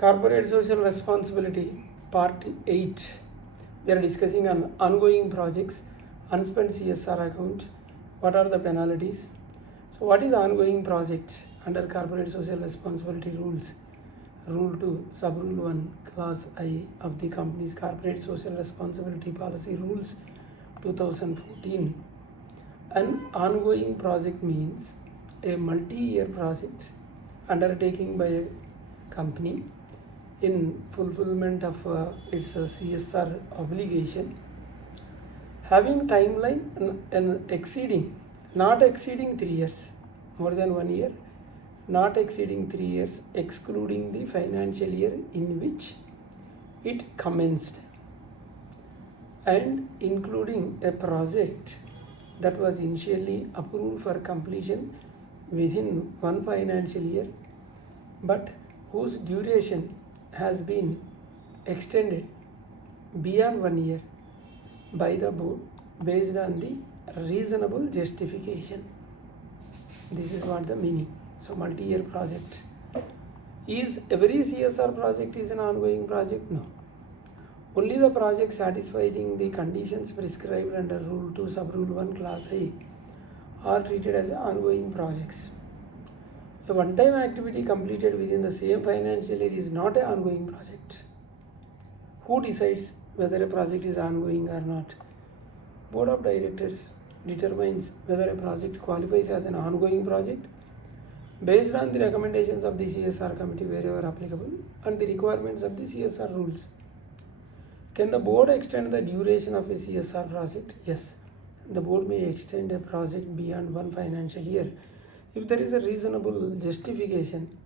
Corporate Social Responsibility, Part 8. We are discussing on ongoing projects, Unspent CSR Account. What are the penalties? So, what is ongoing project under Corporate Social Responsibility Rules? Rule 2, Sub Rule 1, Clause I of the company's Corporate Social Responsibility Policy Rules 2014. An ongoing project means a multi-year project undertaking by a company in fulfillment of its CSR obligation, having timeline and not exceeding 3 years, more than 1 year, not exceeding 3 years, excluding the financial year in which it commenced, and including a project that was initially approved for completion within 1 financial year, but whose duration has been extended beyond 1 year by the board based on the reasonable justification. This is what the meaning. So, multi-year project. Is every CSR project is an ongoing project? No. Only the project satisfying the conditions prescribed under Rule 2, Sub Rule 1, Clause I are treated as ongoing projects. A one-time activity completed within the same financial year is not an ongoing project. Who decides whether a project is ongoing or not? Board of Directors determines whether a project qualifies as an ongoing project based on the recommendations of the CSR committee wherever applicable and the requirements of the CSR rules. Can the board extend the duration of a CSR project? Yes. The board may extend a project beyond 1 financial year if there is a reasonable justification,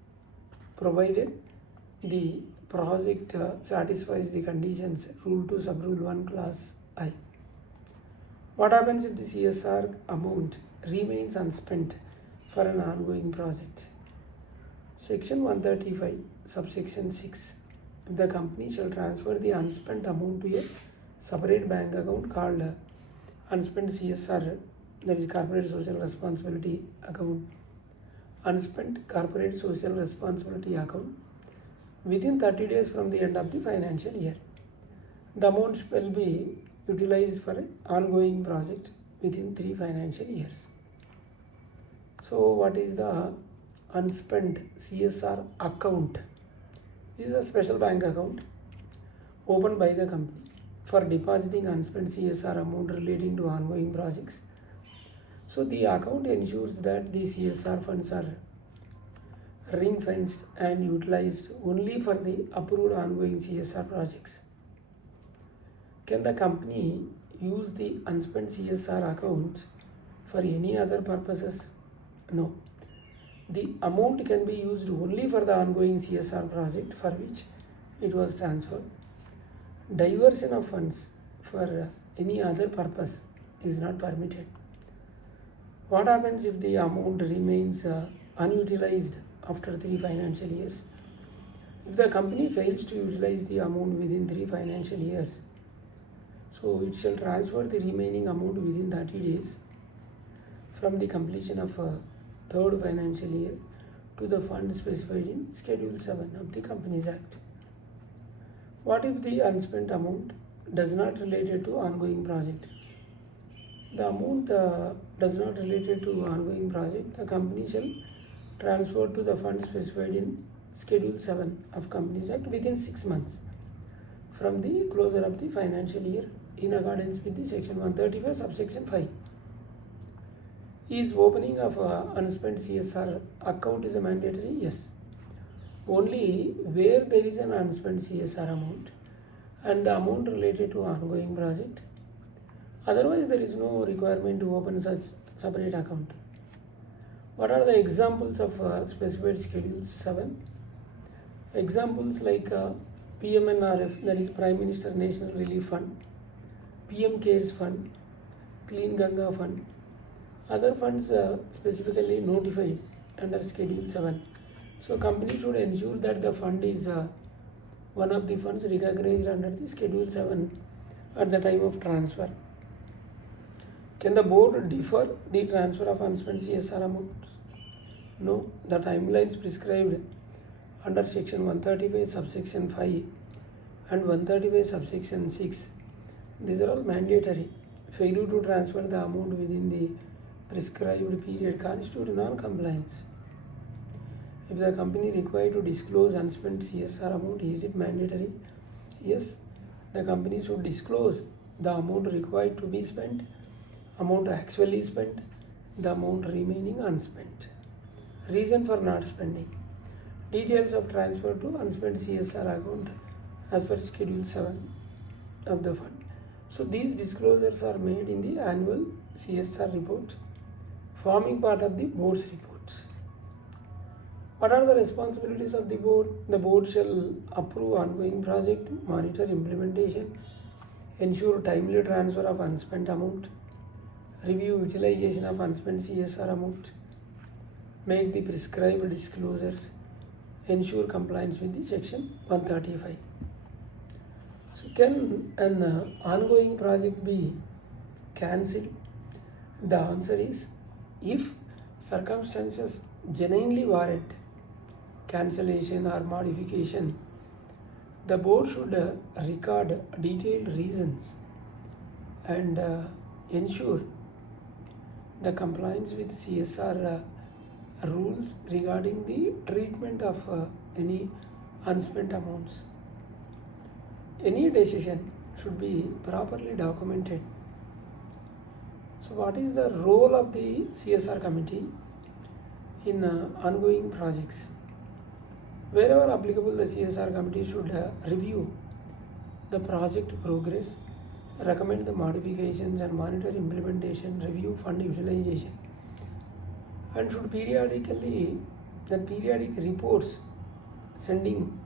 provided the project satisfies the conditions. Rule 2, Sub Rule 1, Clause I. What happens if the CSR amount remains unspent for an ongoing project? Section 135, subsection 6. If the company shall transfer the unspent amount to a separate bank account called Unspent CSR, that is Corporate Social Responsibility Account, Unspent Corporate Social Responsibility Account, within 30 days from the end of the financial year, the amount will be utilized for an ongoing project within 3 financial years. So, what is the Unspent CSR Account? This is a special bank account opened by the company for depositing unspent CSR amount relating to ongoing projects. So, the account ensures that the CSR funds are ring-fenced and utilized only for the approved ongoing CSR projects. Can the company use the unspent CSR accounts for any other purposes? No. The amount can be used only for the ongoing CSR project for which it was transferred. Diversion of funds for any other purpose is not permitted. What happens if the amount remains unutilized after 3 financial years? If the company fails to utilize the amount within 3 financial years, so it shall transfer the remaining amount within 30 days from the completion of 3rd financial year to the fund specified in Schedule 7 of the Companies Act. What if the unspent amount does not relate to ongoing project? The amount does not relate to ongoing project. The company shall transfer to the fund specified in Schedule 7 of Companies Act within 6 months from the closure of the financial year in accordance with the Section 135, subsection 5. Is opening of unspent CSR account is a mandatory? Yes. Only where there is an unspent CSR amount and the amount related to ongoing project. Otherwise, there is no requirement to open such separate account. What are the examples of specified Schedule 7? Examples like PMNRF, that is Prime Minister National Relief Fund, PM Cares Fund, Clean Ganga Fund. Other funds specifically notified under Schedule 7. So, company should ensure that the fund is one of the funds recognized under the Schedule 7 at the time of transfer. Can the board defer the transfer of unspent CSR amounts? No. The timelines prescribed under section 135 subsection 5 and 135 subsection 6. These are all mandatory. Failure to transfer the amount within the prescribed period constitute non-compliance. If the company required to disclose unspent CSR amount, is it mandatory? Yes, the company should disclose the amount required to be spent, amount actually spent, the amount remaining unspent. Reason for not spending. Details of transfer to unspent CSR account as per Schedule 7 of the fund. So these disclosures are made in the annual CSR report, forming part of the board's reports. What are the responsibilities of the board? The board shall approve ongoing project, monitor implementation, ensure timely transfer of unspent amount, review utilization of unspent CSR amount, make the prescribed disclosures, ensure compliance with the section 135. So can an ongoing project be cancelled? The answer is if circumstances genuinely warrant cancellation or modification. The board should record detailed reasons and ensure the compliance with CSR rules regarding the treatment of any unspent amounts. Any decision should be properly documented. So what is the role of the CSR committee in ongoing projects? Wherever applicable, the CSR committee should review the project progress, recommend the modifications and monitor implementation, review fund utilization, and should periodic reports sending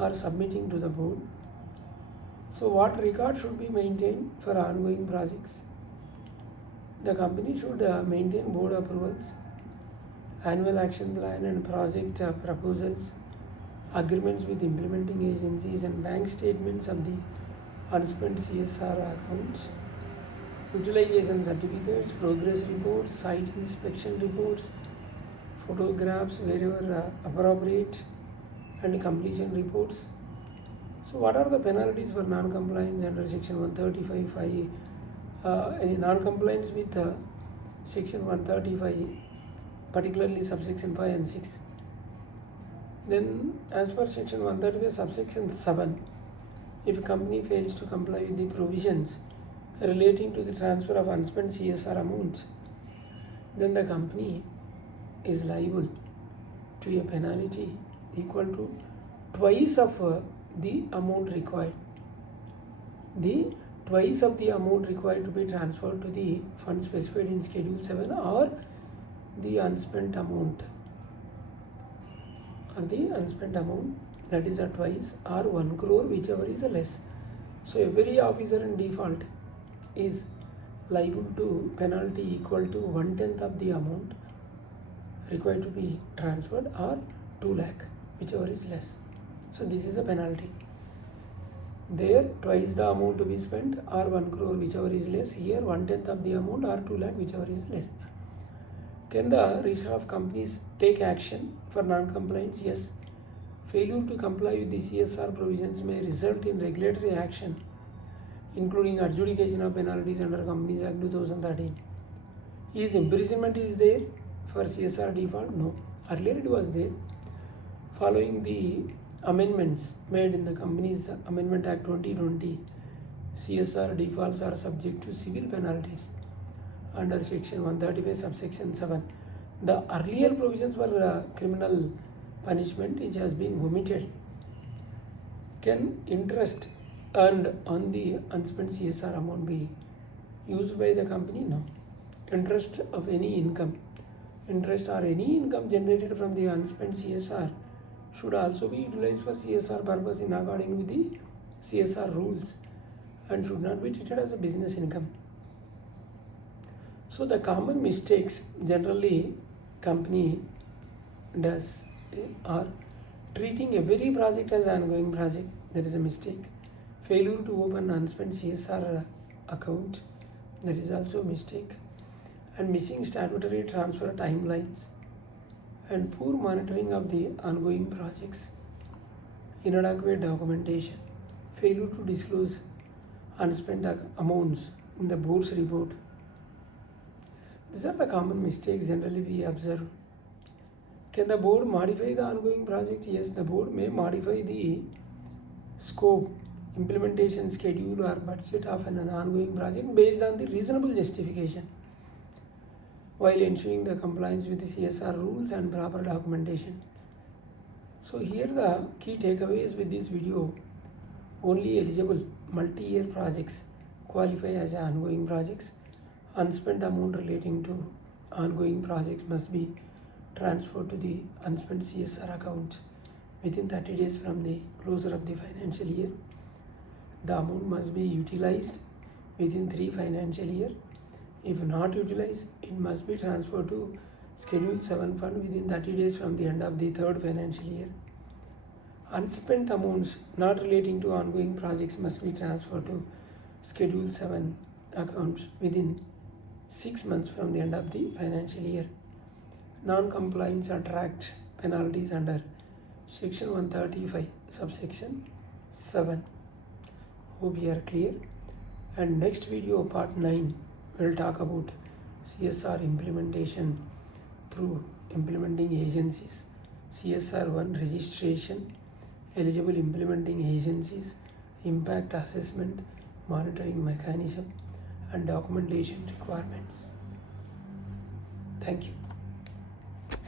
or submitting to the board. So what record should be maintained for ongoing projects? The company should maintain board approvals, annual action plan and project proposals, agreements with implementing agencies and bank statements of the unspent CSR accounts, utilization certificates, progress reports, site inspection reports, photographs wherever appropriate, and completion reports. So what are the penalties for non-compliance under section 135(5)? Any non-compliance with section 135, particularly subsection 5 and 6. Then as per section 135 subsection 7, if a company fails to comply with the provisions relating to the transfer of unspent CSR amounts, then the company is liable to a penalty equal to twice of the amount required. Twice of the amount required to be transferred to the fund specified in Schedule 7 or the unspent amount. That is twice or 1 crore, whichever is less. So every officer in default is liable to penalty equal to 1/10 of the amount required to be transferred or 2 lakh, whichever is less. So this is a penalty. There twice the amount to be spent or 1 crore, whichever is less. Here 1/10 of the amount or 2 lakh, whichever is less. Can the registrar of companies take action for non-compliance? Yes. Failure to comply with the CSR provisions may result in regulatory action, including adjudication of penalties under Companies Act 2013. Is imprisonment there for CSR default? No. Earlier it was there. Following the amendments made in the Companies Amendment Act 2020, CSR defaults are subject to civil penalties under section 135 subsection 7. The earlier provisions were criminal punishment, which has been omitted. Can interest earned on the unspent CSR amount be used by the company? No. Interest of any income, interest or any income generated from the unspent CSR should also be utilized for CSR purpose in accordance with the CSR rules and should not be treated as a business income. So the common mistakes generally company does are treating every project as an ongoing project. That is a mistake. Failure to open unspent CSR account, that is also a mistake. And missing statutory transfer timelines, and poor monitoring of the ongoing projects, inadequate documentation, failure to disclose unspent amounts in the board's report. These are the common mistakes generally we observe. Can the board modify the ongoing project? Yes, the board may modify the scope, implementation schedule or budget of an ongoing project based on the reasonable justification, while ensuring the compliance with the CSR rules and proper documentation. So here the key takeaways with this video: only eligible multi-year projects qualify as ongoing projects. Unspent amount relating to ongoing projects must be transferred to the unspent CSR account within 30 days from the closure of the financial year. The amount must be utilized within 3 financial years. If not utilized, it must be transferred to Schedule 7 fund within 30 days from the end of the 3rd financial year. Unspent amounts not relating to ongoing projects must be transferred to Schedule 7 accounts within 6 months from the end of the financial year. Non-compliance attract penalties under Section 135, subsection 7. Hope you are clear. And next video, part 9, will talk about CSR implementation through implementing agencies, CSR 1 registration, eligible implementing agencies, impact assessment, monitoring mechanism, and documentation requirements. Thank you.